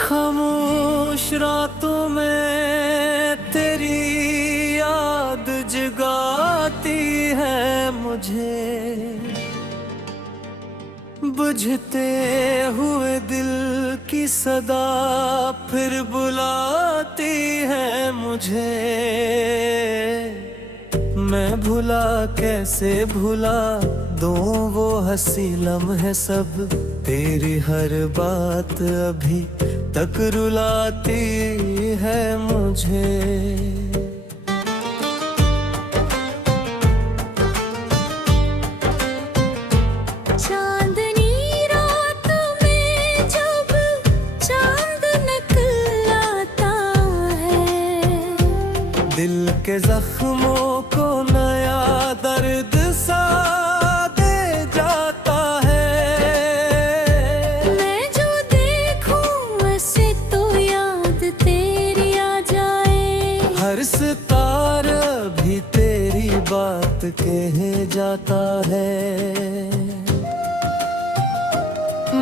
खामोश रातों में तेरी याद जगाती है मुझे, बुझते हुए दिल की सदा फिर बुलाती है मुझे। मैं भुला कैसे भुला दूं वो हंसी लम्हे सब, तेरी हर बात अभी तक रुलाती है मुझे। दिल के जख्मों को नया दर्द सा दे जाता है। मैं जो देखूं वैसे तो याद तेरी आ जाए। हर सितारा भी तेरी बात कह जाता है।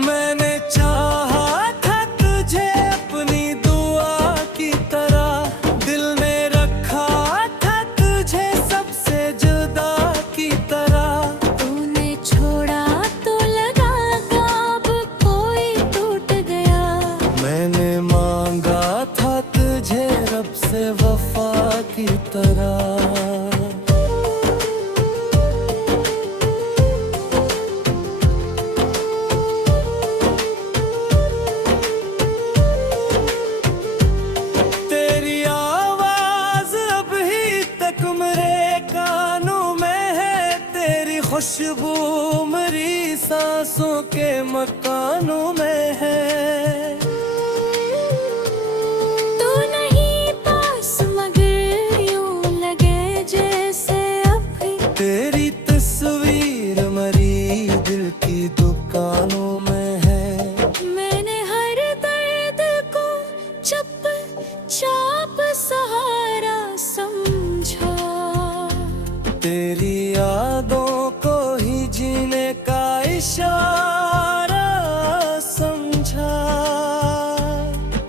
मैंने चाहा था तुझे अपनी दुआ की तरह, दिल ने रखा था तुझे सबसे जुदा की तरह। तूने छोड़ा तो लगा अब कोई टूट गया। मैंने मांगा था तुझे रब से वफा की तरह। खुशबू मेरी सांसों के मकानों में है। तू नहीं पास मगर यूं लगे जैसे अभी तेरी तस्वीर मरी दिल की दुकानों में है। मैंने हर दर्द को चुप चाप सहारा समझा। तेरी यादों को ही जीने का इशारा समझा।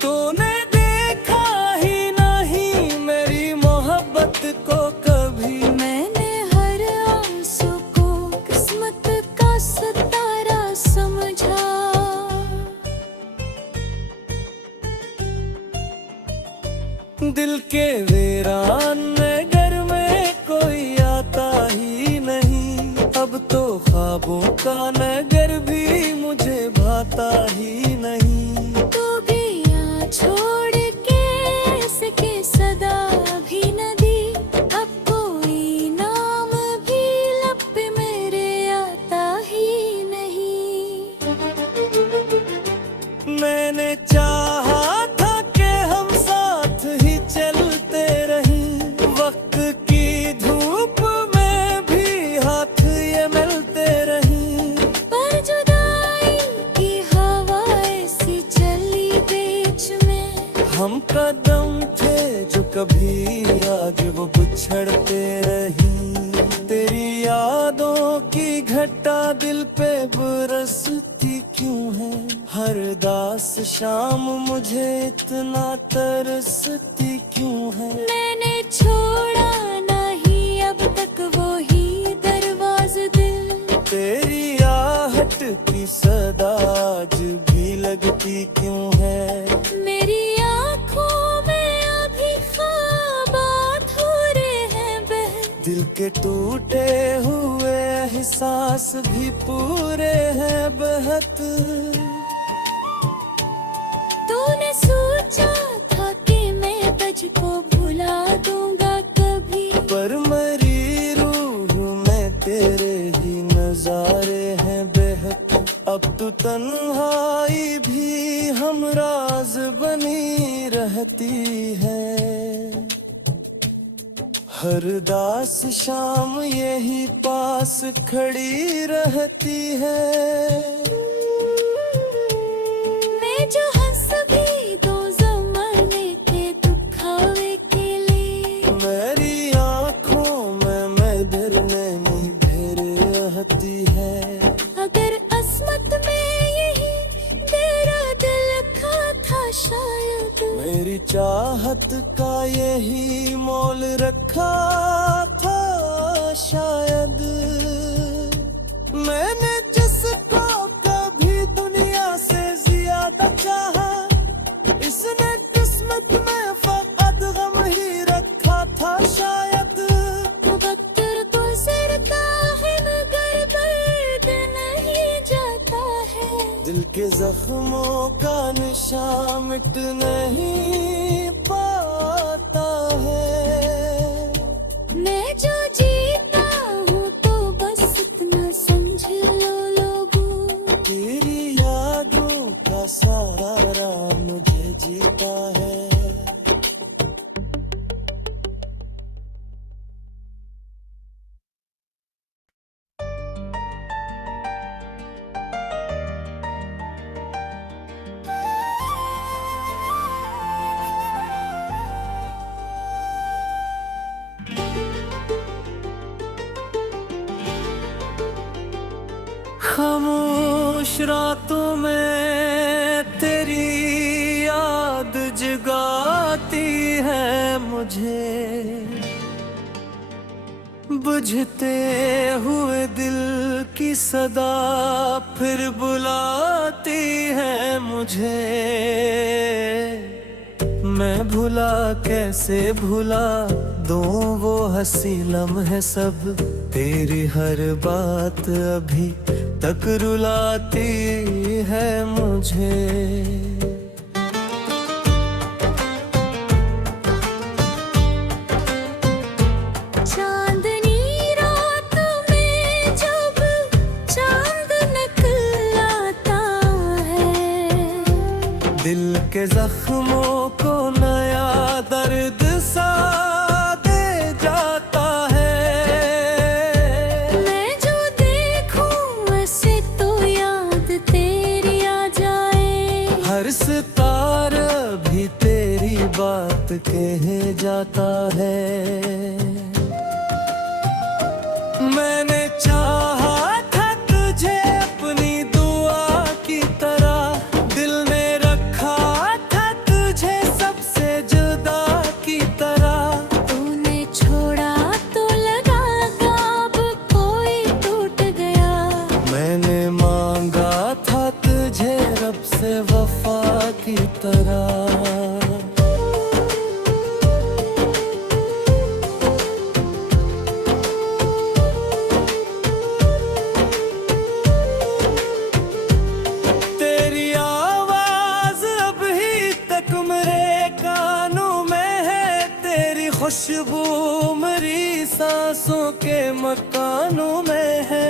तूने देखा ही नहीं मेरी मोहब्बत को कभी। मैंने हर आंसू को किस्मत का सितारा समझा। दिल के वीरान में घर में कोई आता ही नहीं। अब तो ख्वाबों का नगर भी मुझे भाता ही नहीं। तू भी यहाँ छोड़ के सके सदा भी न दी। अब कोई नाम भी लब पे मेरे आता ही नहीं। मैंने चाहा था कि हम साथ ही चलते रहें। वक्त की धूप में भी हाथ ये मिलते रहें। पर जुदाई की हवा ऐसी चली बीच में। हम कदम थे जो कभी आज वो बिछड़ते रही। तेरी यादों की घटा दिल पे बरसती क्यों है। हर दास शाम मुझे इतना तरसती क्यों है। मैंने छोड़ा नहीं अब तक वो ही दरवाज़ दिल। तेरी आहट की सदा आज भी लगती क्यों है। मेरी आँखों में अभी ख्वाब अधूरे हैं बह। दिल के टूटे हुए एहसास भी पूरे हैं बहत। तूने सोचा था कि मैं तुझको भुला दूंगा कभी। पर मरी रूह में तेरे ही नजारे हैं बेहद। अब तो तन्हाई भी हमराज बनी रहती है। हर दास शाम यही पास खड़ी रहती है। मैं जो हंस भी दो ज़माने के दुखावे के लिए। मेरी आँखों में मेरे नैनी ढेर रहती है। अगर अस्मत में यही तेरा दिल का था चाहत का यही मोल रखा था शायद। मैंने जिसको कभी दुनिया से ज्यादा चाहा, इसने किस्मत में फकत गम ही रखा था शायद। मुकद्दर तो सिरता है मगर दर्द नहीं जाता है। दिल के जख्मों का निशान मिट नहीं पाता है। मैं जो जीता हूँ तो बस इतना समझ लो लोगों। तेरी यादों का सहारा मुझे जीता है। खामोश रातों में तेरी याद जगाती है मुझे। बुझते हुए दिल की सदा फिर बुलाती है मुझे। मैं भुला कैसे भुला दूं वो हंसी लम्हे सब। तेरी हर बात अभी तक रुलाती है मुझे। चांदनी रात में जब चांद निकल आता है, दिल के जख्मों को नया दर्द सा दे जाता है। मैं जो देखूं ऐसे तो याद तेरी आ जाए। हर सितारा भी तेरी बात कह जाता है। मैंने चाहा था तुझे अपनी दुआ की तरह। दिल ने रखा था तुझे सबसे जुदा की तरह। तूने छोड़ा तो लगा अब कोई टूट गया। मैंने मांगा था तुझे रब से वफा की तरह। तेरी आवाज अभी तक मेरे कानों में है। तेरी खुशबू मेरी सांसों के मकानों में है।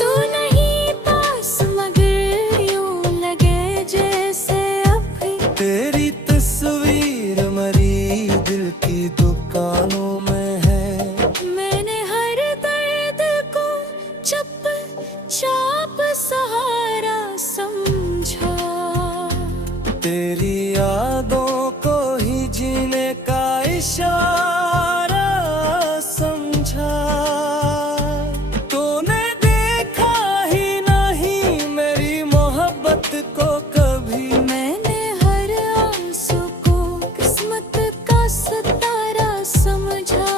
तू नहीं पास मगर यूं लगे जैसे अभी तेरी तस्वीर मेरी दिल की दुकानों में है। मैंने हर दर्द को चुप चाप सहारा समझा। तेरी यादों को ही जीने का इशारा समझा। तूने देखा ही नहीं मेरी मोहब्बत को कभी। मैंने हर आंसू को किस्मत का सितारा समझा।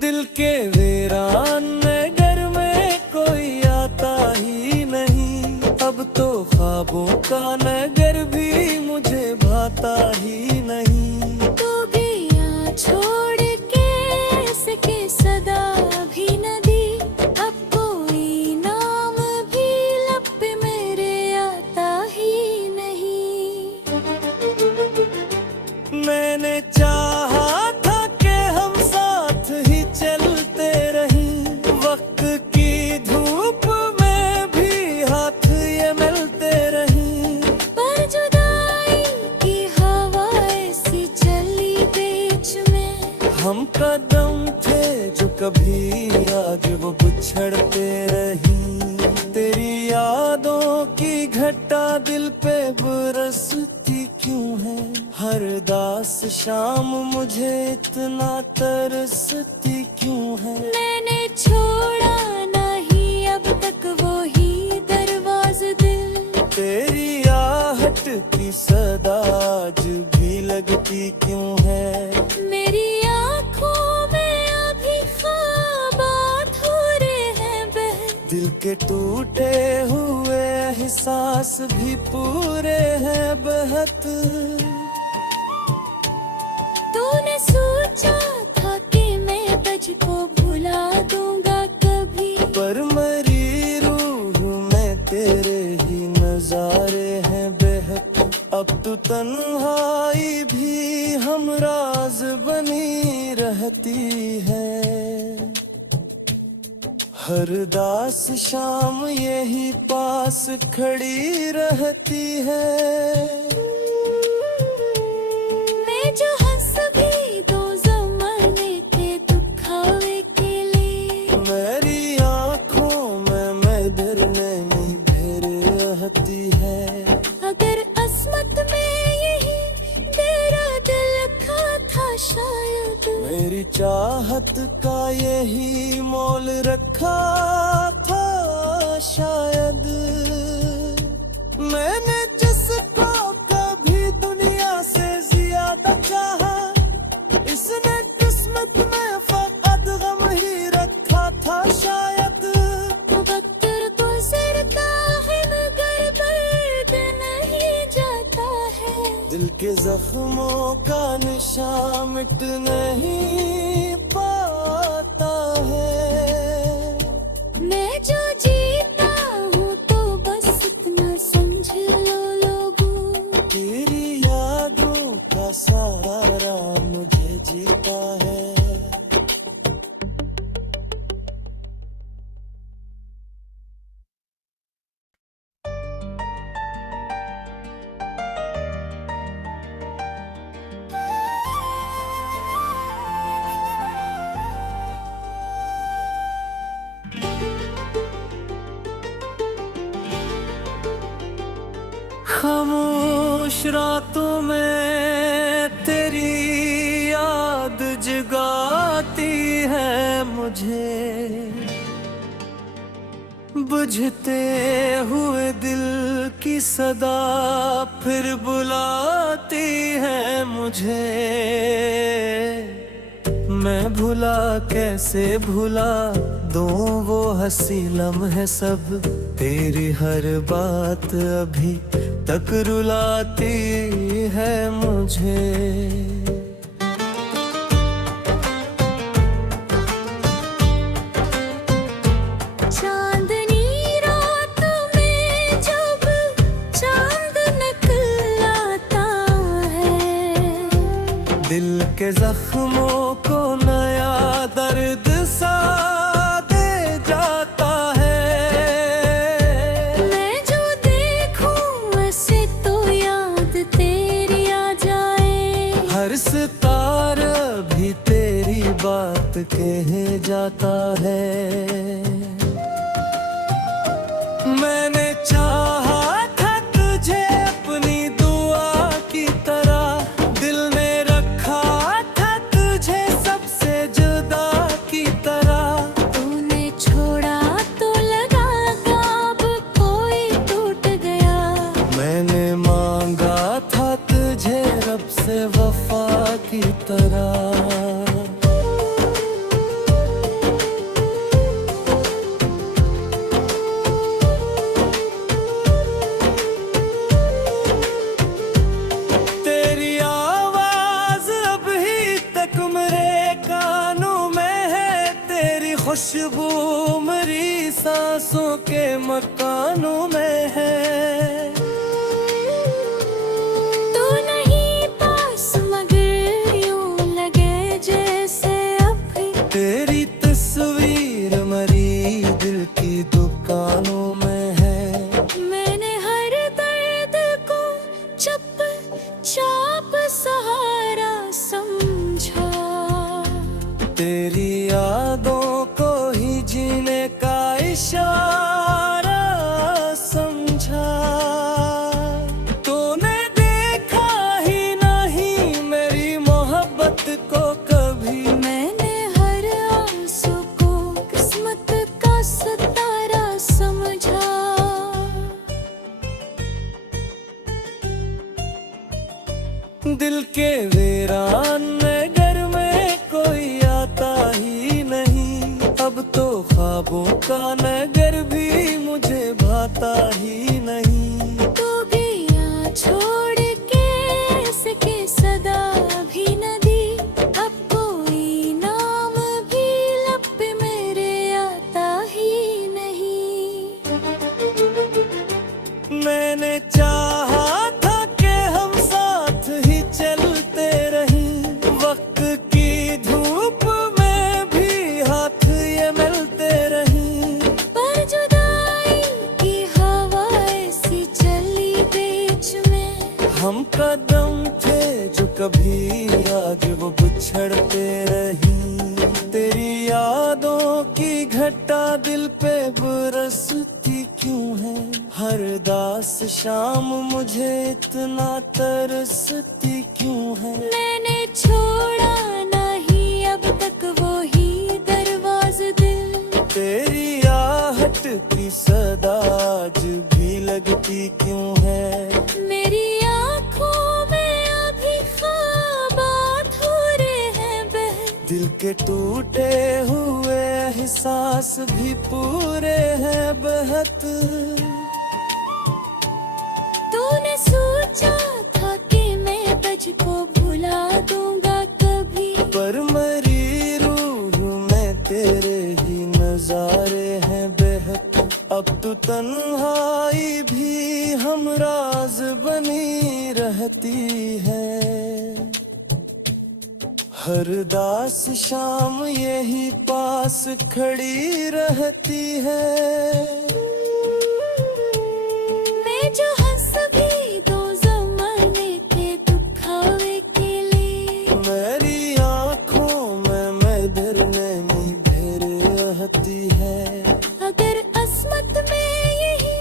दिल के वीरान नगर में कोई आता ही नहीं। अब तो ख्वाबों का नगर भी मुझे भाता ही नहीं। तू गया छोड़ के इसके सदा भी न दी। अब कोई नाम भी लब पे मेरे आता ही नहीं। मैंने चाहा था कि हम साथ ही चलते रहें। वक्त की धूप में भी हाथ ये मिलते रहें। पर जुदाई की हवा ऐसी चली बीच में। हम कदम थे जो कभी आज वो बिछड़ते रहीं। तेरी यादों की घटा दिल पे बरसती क्यों है। हर दास शाम मुझे इतना तरसती क्यों है। मैंने छोड़ा नहीं अब आती क्यों है? मेरी आँखों में अभी ख्वाब अधूरे हैं बह, दिल के टूटे हुए एहसास भी पूरे हैं बहत। तूने सोचा था कि मैं तुझको भुला दूंगा कभी, पर मरी रूह में तेरे ही नजारे हैं बेहद। अब तो तन्हाई भी हमराज बनी रहती है। हर दास शाम यही पास खड़ी रहती है। मैं जो हंस भी दो ज़माने के दुखावे के लिए, मेरी आँखों में मेरे नैनी भेर रहती है। अगर अस्मत में यही तेरा दिल का था शायद, मेरी चाहत का यही मोल रखा था शायद। मैंने जिसको कभी दुनिया से ज्यादा चाहा, इसने किस्मत में फकत गम ही रखा था शायद। वक्त गुजरता है मगर दर्द नहीं जाता है, दिल के जख्मों का निशान मिट नहीं पाता है। मैं जो जीता हूँ तो बस इतना समझ लो लोगों, तेरी यादों का सहारा मुझे जीता है। खामोश रातों में तेरी याद जगाती है मुझे, बुझते हुए दिल की सदा फिर बुलाती है मुझे। मैं भुला कैसे भुला दूं वो हंसी लम्हे सब, तेरी हर बात अभी तक रुलाती है मुझे। चांदनी रात में जब चांद निकल आता है, दिल के जख्मों को नया दर्द सा दे जाता है। मैं जो देखूं ऐसे तो याद तेरी आ जाए, हर सितारा भी तेरी बात कह जाता है। मैंने चाहा था तुझे अपनी दुआ की तरह, दिल ने रखा था तुझे सबसे जुदा की तरह। तूने छोड़ा तो लगा अब कोई टूट गया, मैंने मांगा था तुझे रब से वफा की तरह। तेरी आवाज अभी तक मेरे कानों में है, तेरी खुशबू मेरी सांसों के मकानों में है। तू नहीं पास मगर यूं लगे जैसे अभी तेरी तस्वीर मरी दिल की दुकानों में है। मैंने हर दर्द को चुप चाप सहारा समझा, तेरी यादों को ही जीने का इशारा समझा। ख्वाबों का नगर भी मुझे भाता ही नहीं। तू भी आ छोड़ के सके सदा भी न दी, अब कोई नाम भी लब पे मेरे आता ही नहीं। मैंने चाहा था कि हम साथ ही चलते रहें, वक्त की धूप में भी हाथ ये मिलते रहें। पर जुदाई की हवा ऐसी चली बीच में, हम कदम थे जो कभी आज वो बिछड़ते रही। तेरी यादों की घटा दिल पे बरसती क्यों है, हर दास शाम मुझे इतना तरसती क्यों है। मैंने छोड़ा नहीं अब तक वो ही दरवाज़ दिल, तेरी आहट की सदा आज भी लगती क्यों है। मेरी आँखों में अभी ख्वाब अधूरे हैं बह, दिल के टूटे हुए एहसास भी पूरे हैं बहत। तूने सोचा था कि मैं तुझको भुला दूंगा कभी, पर मरी रूह में तेरे ही नजारे हैं बेहद। अब तो तन्हाई भी हमराज बनी रहती है, हर दास शाम यही पास खड़ी रहती है। मैं जो हंस भी दो ज़माने के दुखावे के लिए, मेरी आँखों में मैं डरने नहीं ढेर रहती है। अगर अस्मत में यही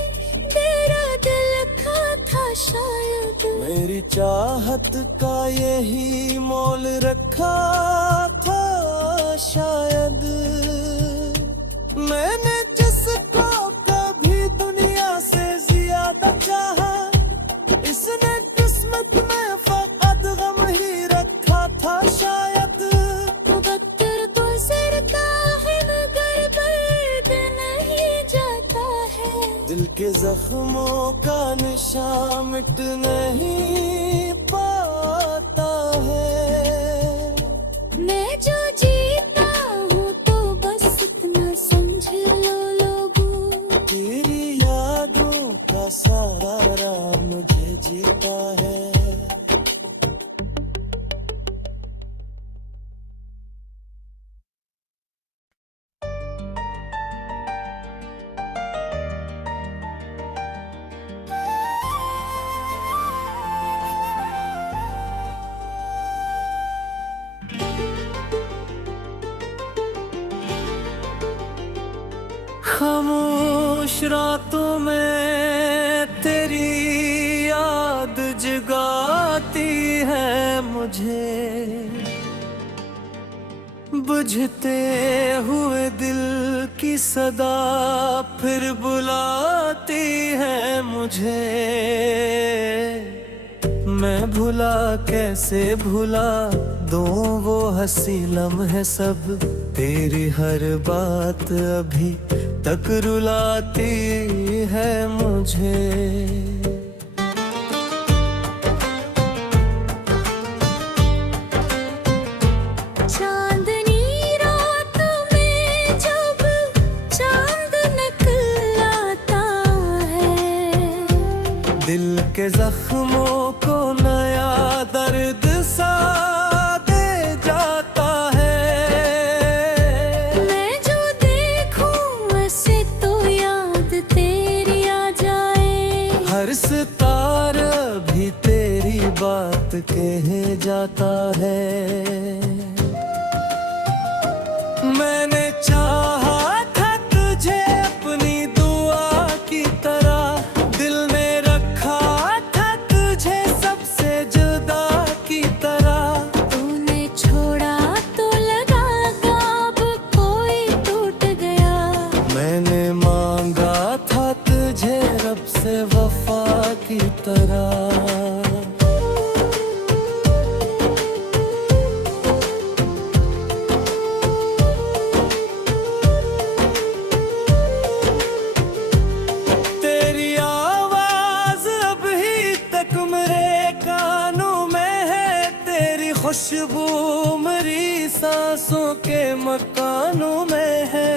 तेरा दिल का था शायद, मेरी चाहत का यही मोल रखा था शायद। मैंने जिसको कभी दुनिया से ज्यादा चाहा, इसने किस्मत में फकत गम ही रखा था शायद। मुकद्दर गुज़रता है मगर दर्द नहीं जाता है, दिल के जख्मों का निशान मिट नहीं पाता है। मैं जो जीता हूँ तो बस इतना समझ लो लोगों, तेरी यादों का सहारा मुझे जीता है। खामोश रातों में तेरी याद जगाती है मुझे, बुझते हुए दिल की सदा फिर बुलाती है मुझे। मैं भुला कैसे भुला दूं वो हंसी लम्हे सब, तेरी हर बात अभी तक रुलाती है मुझे। चांदनी रात में जब चांद निकल आता है, दिल के जख्मों को नया दर्द सा दे जाता है। मैं जो देखूं ऐसे तो याद तेरी आ जाए, हर सितारा भी तेरी बात कह जाता है। मैंने चाहा था तुझे अपनी दुआ की तरह, दिल ने रखा था तुझे सबसे जुदा की तरह। तूने छोड़ा तो लगा अब कोई टूट गया, मैंने मांगा था तुझे रब से वफा की तरह। में है।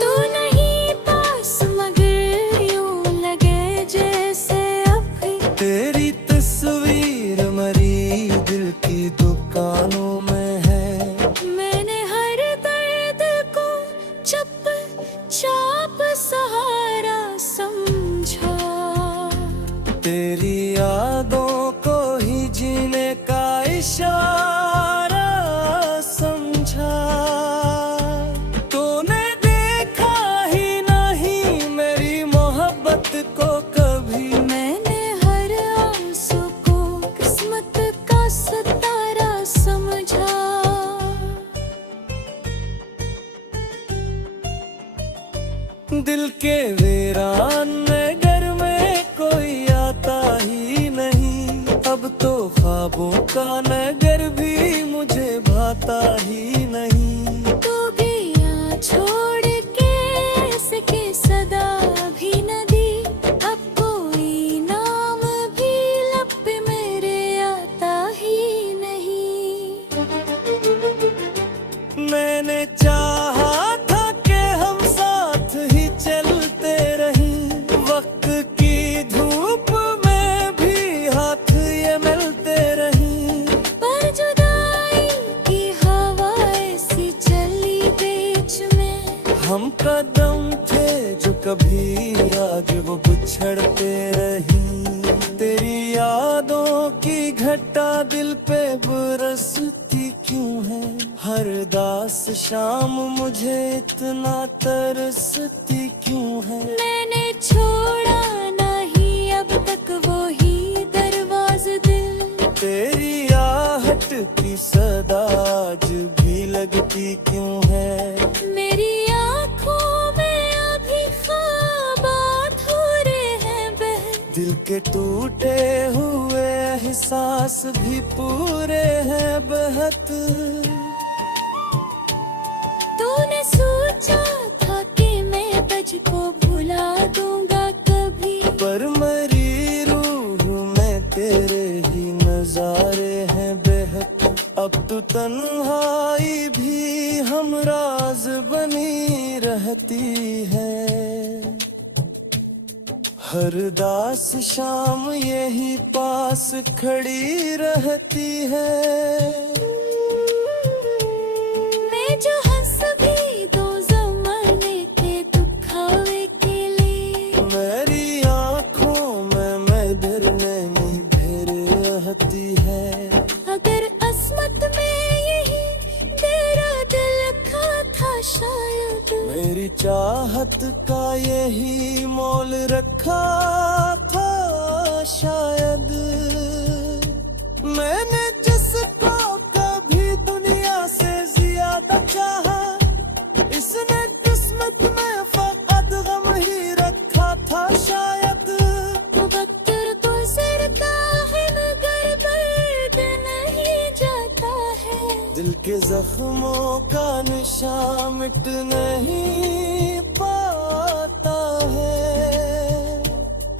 तू नहीं पास मगर यूं लगे जैसे अभी तेरी तस्वीर मरी दिल की दुकानों में है। मैंने हर दर्द को चुप चाप सहारा समझा। तेरी यादों को ही जीने का इशारा समझा। तूने देखा ही नहीं मेरी मोहब्बत को कभी। मैंने हर आंसू को किस्मत का सितारा समझा। दिल के वीरान नगर में कोई आता ही नहीं। अब तो ख्वाबों का नगर भी मुझे भाता ही नहीं। तू भी यहाँ छोड़ के सके सदा भी न दी। अब कोई नाम भी लब पे मेरे आता ही नहीं। मैंने चाहा था कि हम साथ ही चलते रहें। वक्त की धूप में भी हाथ ये मिलते रहें। पर जुदाई की हवा ऐसी चली बीच में। हम कदम थे जो कभी आज वो बिछड़ते रही। तेरी यादों की घटा दिल पे बरसती क्यों है। हर दास शाम मुझे इतना तरसती क्यों है। मैंने छोड़ा नहीं अब तक वो ही दरवाज़ दिल। तेरी आहट की सदा आज भी लगती क्यों है। मेरी आँखों में अभी ख्वाब अधूरे हैं बह। दिल के टूटे हुए एहसास भी पूरे हैं बहत। तूने सोचा था कि मैं तुझको भुला दूंगा कभी। पर मरी रूह में तेरे ही नजारे हैं बेहद। अब तो तन्हाई भी हमराज बनी रहती है। हर दास शाम यही पास खड़ी रहती है। मैं जो हंस भी दो ज़माने के दुखावे के लिए। मेरी आँखों में मेरे नैनी भेर रहती है। अगर असमत में यही तेरा दिल का था शायद। मेरी चाहत का यही मोल रखा था शायद। मैंने जिसको कभी दुनिया से ज्यादा चाहा। इसने किस्मत में फकत गम ही रखा था शायद। मुबत्तर गुज़रता है मगर दर्द नहीं जाता है। दिल के जख्मों का निशान मिट नहीं पाता है।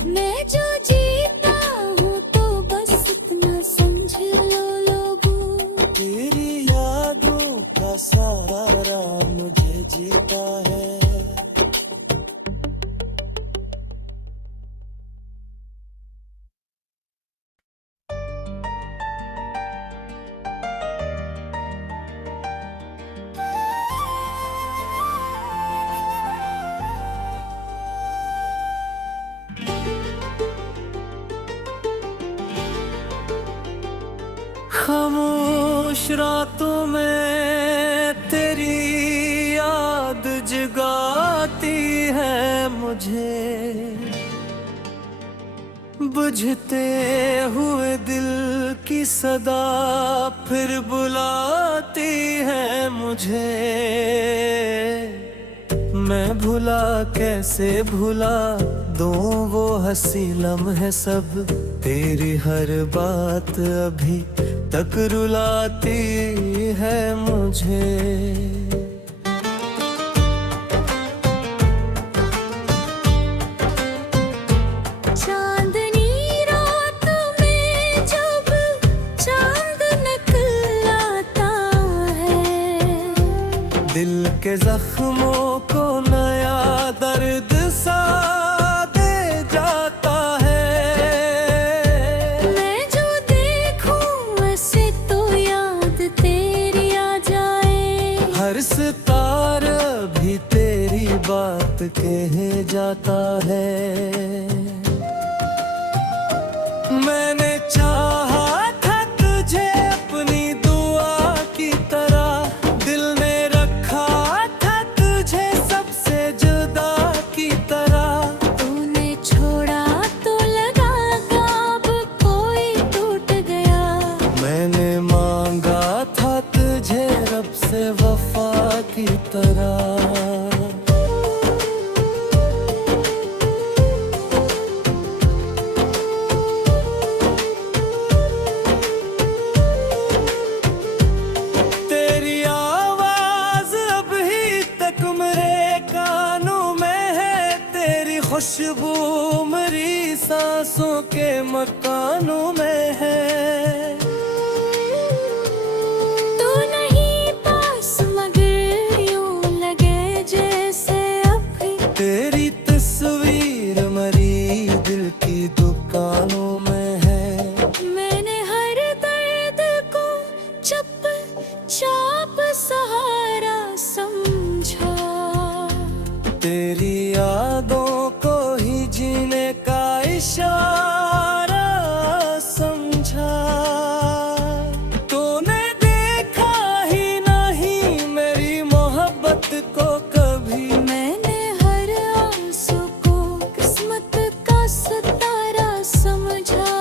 मैं जो जीता हूँ तो बस इतना समझ लो लोगों। तेरी यादों का सारा राम मुझे जीता है। खामोश रातों में तेरी याद जगाती है मुझे। बुझते हुए दिल की सदा फिर बुलाती है मुझे। मैं भुला कैसे भुला दूं वो हंसी लम्हे सब। तेरी हर बात अभी तक रुलाती है मुझे। चांदनी रात में जब चांद निकलता है। दिल के जख्मों को नया दर्द सा दे जाता है। मैं जो देखूं वैसे तो याद तेरी आ जाए। हर सितारा भी तेरी बात कह जाता है। मैंने चाहा था तुझे अपनी दुआ की तरह, दिल ने रखा था तुझे सबसे जुदा की तरह। तूने छोड़ा तो लगा अब कोई टूट गया। मैंने मांगा था तुझे रब से वफा की तरह। तेरी आवाज अभी तक मेरे कानों में है, तेरी खुशबू मेरी सांसों के मकानों में है। तू नहीं पास मगर यूं लगे जैसे अभी तेरी तस्वीर मरी दिल की दुकानों में है। मैंने हर दर्द को चुप चाप सहारा समझा। तेरी यादों को ही जीने का इशारा समझा। तूने देखा ही नहीं मेरी मोहब्बत को कभी। मैंने हर आंसू को किस्मत का सितारा समझा।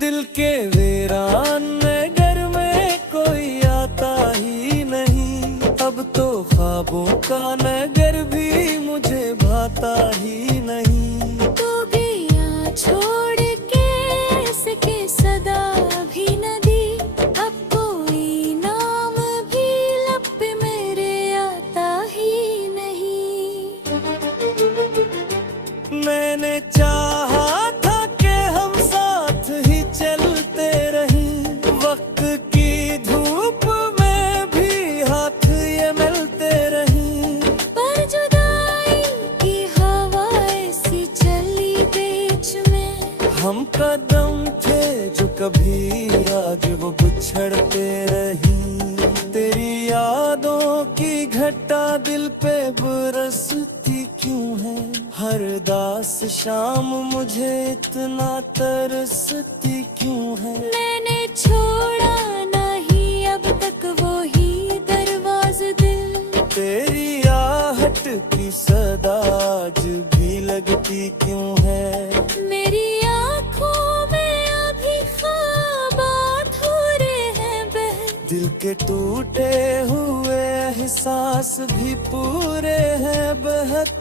दिल के वीरान नगर में कोई आता ही नहीं, अब तो ख्वाबों का नगर भी मुझे भाता ही नहीं। तू भी यहाँ छोड़ के इसके सदा भी न दी, अब कोई नाम भी लब पे मेरे आता ही नहीं। मैंने चाहा था कि हम साथ ही चलते रहें, वक्त की धूप में भी हाथ ये मिलते रहें। पर जुदाई की हवा ऐसी चली बीच में। हम कदम थे जो कभी आज वो बिछड़ते रही। तेरी यादों की घटा दिल पे बरसती क्यों है, हर दास शाम मुझे इतना तरसती क्यों है। मैंने छोड़ा नहीं अब तक वो ही दरवाज़ दिल। तेरी आहट की सदा आज भी लगती क्यों है। मेरी आँखों में अभी ख्वाब अधूरे हैं बह। दिल के टूटे हुए एहसास भी पूरे हैं बहत।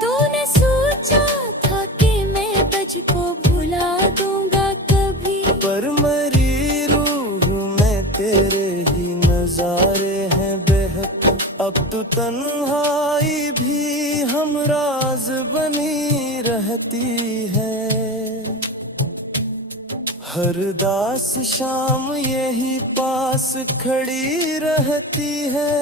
तूने सोचा था कि मैं तुझको भुला दूंगा कभी, पर मरी रूह में तेरे ही नजारे हैं बेहद। अब तो तन्हाई भी हमराज बनी रहती है। हर दास शाम यही पास खड़ी रहती है।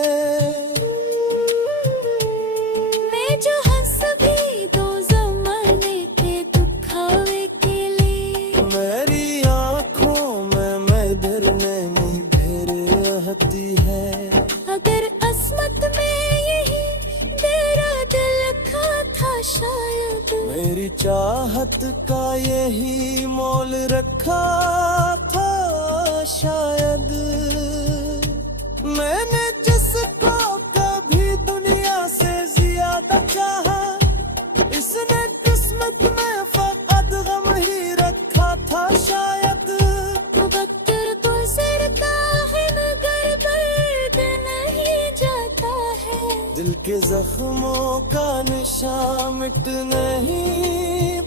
मैं जो हंस भी दो ज़माने के दुखावे के लिए। मेरी आँखों में मैं डरने नहीं भर रहती है। अगर अस्मत में यही तेरा दिल का था शायद, मेरी चाहत का यही मोल रखा था शायद। मैंने जिसको कभी दुनिया से ज्यादा चाहा, इसने किस्मत में फकत गम ही रखा था शायद। मुकद्दर गुज़रता है मगर दर्द नहीं जाता है। दिल के जख्मों का निशान मिट नहीं